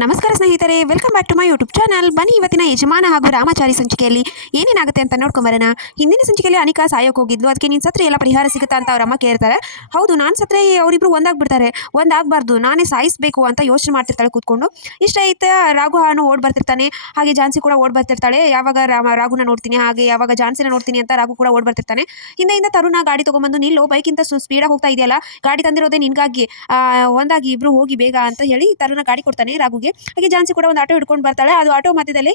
ನಮಸ್ಕಾರ ಸ್ನೇಹಿತರೆ, welcome back to my YouTube channel. ಬನ್ನಿ ಇವತ್ತಿನ ಯಜಮಾನ ಹಾಗೂ ರಾಮಾಚಾರಿ ಸಂಚಿಕೆಯಲ್ಲಿ ಏನೇನಾಗುತ್ತೆ ಅಂತ ನೋಡ್ಕೊಂಬರೋಣ. ಹಿಂದಿನ ಸಂಚಿಕೆಯಲ್ಲಿ ಅನಿಕಾ ಸಾಯೋಕೆ ಹೋಗಿದ್ಲು, ಅದಕ್ಕೆ ನೀನು ಸತ್ರೆ ಎಲ್ಲ ಪರಿಹಾರ ಸಿಗುತ್ತಾ ಅಂತ ಅವ್ರ ಅಮ್ಮ ಕೇಳ್ತಾರೆ. ಹೌದು, ನಾನು ಸತ್ರೆ ಅವರಿಬ್ರು ಒಂದಾಗ್ಬಿಡ್ತಾರೆ, ಒಂದಾಗಬಾರ್ದು, ನಾನೇ ಸಾಯಿಸಬೇಕು ಅಂತ ಯೋಚನೆ ಮಾಡ್ತಿರ್ತಾಳೆ ಕೂತ್ಕೊಂಡು. ಇಷ್ಟ ಐತೆ ರಾಘು ಹಾನು ಓಡ್ ಬರ್ತಿರ್ತಾನೆ, ಹಾಗೆ ಝಾನ್ಸಿ ಕೂಡ ಓಡ್ ಬರ್ತಿರ್ತಾಳೆ. ಯಾವಾಗ ರಾಘುನ ನೋಡ್ತೀನಿ, ಹಾಗೆ ಯಾವಾಗ ಝಾನ್ಸಿನ ನೋಡ್ತೀನಿ ಅಂತ ರಾಘು ಕೂಡ ಓಡ್ ಬರ್ತಿರ್ತಾನೆ. ಹಿಂದೆಯಿಂದ ತರುಣ ಗಾಡಿ ತೊಗೊಂಬಂದು, ನಿಲ್ಲು, ಬೈಕಿಂತ ಸ್ಪೀಡಾಗಿ ಹೋಗ್ತಾ ಇದೆಯಲ್ಲ, ಗಾಡಿ ತಂದಿರೋದೇ ನಿನ್ಗಾಗಿ, ಒಂದಾಗಿ ಇಬ್ರು ಹೋಗಿ ಬೇಗ ಅಂತ ಹೇಳಿ ತರುಣ ಗಾಡಿ ಕೊಡ್ತಾನೆ ರಾಘುಗೆ. ಹಾಗೆ ಝಾನ್ಸಿ ಕೂಡ ಒಂದು ಆಟೋ ಹಿಡ್ಕೊಂಡು ಬರ್ತಾಳೆ. ಅದು ಆಟೋ ಮಧ್ಯದಲ್ಲಿ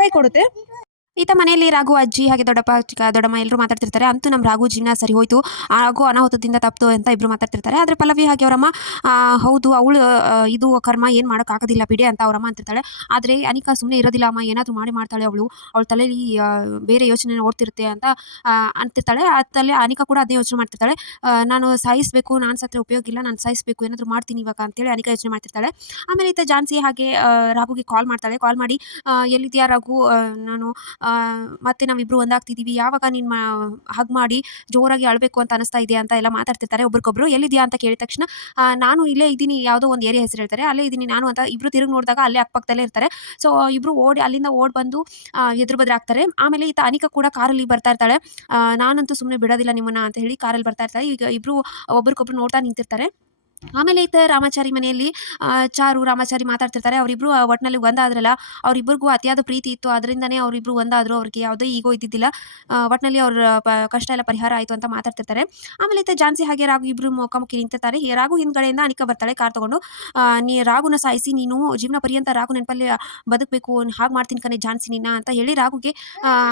ಕೈ ಕೊಡುತ್ತೆ. ಈತ ಮನೆಯಲ್ಲಿ ರಾಘು ಅಜ್ಜಿ ಹಾಗೆ ದೊಡ್ಡಪ್ಪ ದೊಡ್ಡಮ್ಮ ಎಲ್ಲರೂ ಮಾತಾಡ್ತಿರ್ತಾರೆ. ಅಂತೂ ನಮ್ಮ ರಾಘು ಜೀವನ ಸರಿ ಹೋಯ್ತು, ಹಾಗೂ ಅನಾಹುತದಿಂದ ತಪ್ಪಿತು ಅಂತ ಇಬ್ಬರು ಮಾತಾಡ್ತಿರ್ತಾರೆ. ಆದರೆ ಪಲ್ಲವಿ ಹಾಗೆ ಅವರಮ್ಮ, ಹೌದು ಅವಳು ಇದು ಕರ್ಮ, ಏನು ಮಾಡೋಕ್ಕಾಗೋದಿಲ್ಲ ಬಿಡಿ ಅಂತ ಅವರಮ್ಮ ಅಂತಿರ್ತಾಳೆ. ಆದರೆ ಅನಿಕಾ ಸುಮ್ಮನೆ ಇರೋದಿಲ್ಲ ಅಮ್ಮ, ಏನಾದರೂ ಮಾಡ್ತಾಳೆ ಅವಳ ತಲೆಯಲ್ಲಿ ಬೇರೆ ಯೋಚನೆ ಓಡ್ತಿರುತ್ತೆ ಅಂತ ಅಂತಿರ್ತಾಳೆ. ತಲೆ ಅನಿಕಾ ಕೂಡ ಅದೇ ಯೋಚನೆ ಮಾಡ್ತಿರ್ತಾಳೆ. ನಾನು ಸಾಯಿಸಬೇಕು, ನಾನು ಸತ್ರ ಉಪಯೋಗ ಇಲ್ಲ, ನಾನು ಸಾಯಿಸಬೇಕು, ಏನಾದರೂ ಮಾಡ್ತೀನಿ ಇವಾಗ ಅಂತೇಳಿ ಅನಿಕಾ ಯೋಚನೆ ಮಾಡ್ತಿರ್ತಾಳೆ. ಆಮೇಲೆ ಈತ ಝಾನ್ಸಿ ಹಾಗೆ ರಾಘುಗೆ ಕಾಲ್ ಮಾಡ್ತಾಳೆ. ಕಾಲ್ ಮಾಡಿ, ಎಲ್ಲಿದೆಯಾ ರಾಘು, ನಾನು ಮತ್ತೆ ನಾವಿಬ್ರು ಒಂದಾಗ್ತಿದ್ದೀವಿ, ಯಾವಾಗ ನೀನು ಹಗ್ ಮಾಡಿ ಜೋರಾಗಿ ಅಳಬೇಕು ಅಂತ ಅನಿಸ್ತಾ ಇದೆಯಾ ಅಂತ ಎಲ್ಲ ಮಾತಾಡ್ತಿರ್ತಾರೆ ಒಬ್ರಿಗೊಬ್ರು. ಎಲ್ಲಿದೆಯಾ ಅಂತ ಕೇಳಿದ ತಕ್ಷಣ, ನಾನು ಇಲ್ಲೇ ಇದ್ದೀನಿ, ಯಾವುದೋ ಒಂದು ಏರಿಯಾ ಹೆಸರು ಹೇಳ್ತಾರೆ, ಅಲ್ಲೇ ಇದ್ದೀನಿ ನಾನು ಅಂತ ಇಬ್ರು ತಿರುಗಿ ನೋಡಿದಾಗ ಅಲ್ಲೇ ಅಕ್ಕಪಕ್ಕದಲ್ಲೇ ಇರ್ತಾರೆ. ಸೊ ಇಬ್ರು ಅಲ್ಲಿಂದ ಓಡ್ ಬಂದು ಎದುರು ಬದ್ರಾಗ್ತಾರೆ. ಆಮೇಲೆ ಈತ ಅನಿಕಾ ಕೂಡ ಕಾರಲ್ಲಿ ಬರ್ತಾ ಇರ್ತಾಳೆ. ನಾನಂತೂ ಸುಮ್ಮನೆ ಬಿಡೋದಿಲ್ಲ ನಿಮ್ಮನ್ನ ಅಂತ ಹೇಳಿ ಕಾರಲ್ಲಿ ಬರ್ತಾ ಇರ್ತಾಳೆ. ಈಗ ಇಬ್ರು ಒಬ್ರಿಗೊಬ್ರು ನೋಡ್ತಾ ನಿಂತಿರ್ತಾರೆ. ಆಮೇಲೆ ಈತ ರಾಮಾಚಾರಿ ಮನೆಯಲ್ಲಿ ಚಾರು ರಾಮಾಚಾರಿ ಮಾತಾಡ್ತಿರ್ತಾರೆ. ಅವರಿಬ್ರು ಒಟ್ಟಿನಲ್ಲಿ ಒಂದಾದ್ರಲ್ಲ, ಅವರಿಬ್ಬರಿಗೂ ಅತಿಯಾದ ಪ್ರೀತಿ ಇತ್ತು, ಅದರಿಂದನೇ ಅವರಿಬ್ರು ಒಂದಾದ್ರು, ಅವ್ರಿಗೆ ಯಾವುದೇ ಈಗೋ ಇದ್ದಿದ್ದಿಲ್ಲ. ಒಟ್ಟಿನಲ್ಲಿ ಅವ್ರ ಕಷ್ಟ ಎಲ್ಲ ಪರಿಹಾರ ಆಯಿತು ಅಂತ ಮಾತಾಡ್ತಿರ್ತಾರೆ. ಆಮೇಲೆ ಈತ ಝಾನ್ಸಿ ಹಾಗೆ ರಾಘು ಇಬ್ರು ಮುಖಾಮುಖಿ ನಿಂತಿರ್ತಾರೆ. ರಾಘು ಹಿಂದ್ಗಡೆಯಿಂದ ಅನಿಕಾ ಬರ್ತಾಳೆ ಕಾರ್ ತಗೊಂಡು. ನೀ ರಾಘುನ ಸಾಯಿಸಿ, ನೀನು ಜೀವನ ಪರ್ಯಂತ ರಾಘು ನೆನಪಲ್ಲಿ ಬದುಕಬೇಕು, ಹಾಗೆ ಮಾಡ್ತೀನಿ ಕಣೆ ಝಾನ್ಸಿ ನಿನ್ನ ಅಂತ ಹೇಳಿ ರಾಘುಗೆ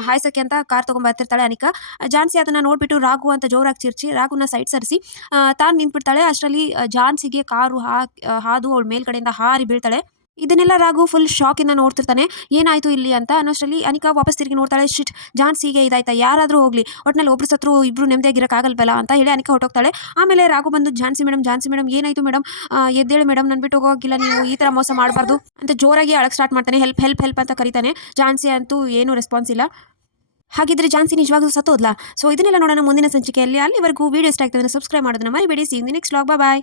ಹಾಯ್ಸೋಕ್ಕೆ ಅಂತ ಕಾರ್ ತೊಗೊಂಡು ಬರ್ತಿರ್ತಾಳೆ ಅನಿಕಾ. ಝಾನ್ಸಿ ಅದನ್ನು ನೋಡಿಬಿಟ್ಟು ರಾಘು ಅಂತ ಜೋರಾಗಿ ಚಿರ್ಚಿ ರಾಘುನ ಸೈಡ್ ಸರಿಸಿ ತಾನು ನಿಂತ್ಬಿಡ್ತಾಳೆ. ಅಷ್ಟರಲ್ಲಿ ಝಾನ್ಸಿಗೆ ಕಾರು ಹಾದು ಅವಳ ಮೇಲ್ಗಡೆಯಿಂದ ಹಾರಿ ಬೀಳ್ತಾಳೆ. ಇದನ್ನೆಲ್ಲ ರಾಘು ಫುಲ್ ಶಾಕಿಂದ ನೋಡ್ತಿರ್ತಾನೆ, ಏನಾಯ್ತು ಇಲ್ಲಿ ಅಂತ. ಅನ್ನೋಷ್ಟರಲ್ಲಿ ಅನಿಕಾ ವಾಪಸ್ ತಿರುಗಿ ನೋಡ್ತಾಳೆ. ಶಿಟ್, ಝಾನ್ಸಿಗೆ ಇದಾಯ್ತಾ, ಯಾರಾದರೂ ಹೋಗ್ಲಿ, ಒಟ್ಟಿನಲ್ಲಿ ಒಬ್ರು ಸತ್ರು ಇಬ್ರು ನೆಮ್ಮದಿಯಾಗಿರೋಕ್ಕಾಗಲ್ವಲ್ಲ ಅಂತ ಹೇಳಿ ಅನಿಕಾ ಹೊಟ್ಟೋಗ್ತಾಳೆ. ಆಮೇಲೆ ರಾಘು ಬಂದು, ಝಾನ್ಸಿ ಮೇಡಮ್ ಏನಾಯ್ತು ಮೇಡಮ್, ಎದ್ದೇಳಿ ಮೇಡಮ್, ನನ್ನ ಬಿಟ್ಟು ಹೋಗೋಗಿಲ್ಲ, ನೀವು ಈ ಥರ ಮೋಸ ಮಾಡಬಾರ್ದು ಅಂತ ಜೋರಾಗಿ ಅಳಕ್ಕೆ ಸ್ಟಾರ್ಟ್ ಮಾಡ್ತಾನೆ. ಹೆಲ್ಪ್ ಹೆಲ್ಪ್ ಹೆಲ್ಪ್ ಅಂತ ಕರೀತಾನೆ. ಝಾನ್ಸಿ ಅಂತೂ ಏನೂ ರೆಸ್ಪಾನ್ಸ್ ಇಲ್ಲ. ಹಾಗಿದ್ರೆ ಝಾನ್ಸಿ ನಿಜವಾಗ್ಲೂ ಸತ್ತೋದ್ಲಾ? ಸೊ ಇದನ್ನೆಲ್ಲ ನೋಡೋಣ ಮುಂದಿನ ಸಂಚಿಕೆಯಲ್ಲಿ. ಅಲ್ಲಿವರೆಗೂ ವಿಡಿಯೋ ಇಷ್ಟ ಆಗ್ತದೆ, ಸಬ್ಸ್ಕ್ರೈಬ್ ಮಾಡೋದನ್ನ ಮರಿಬೇಡಿ. See you in the next vlog. Bye.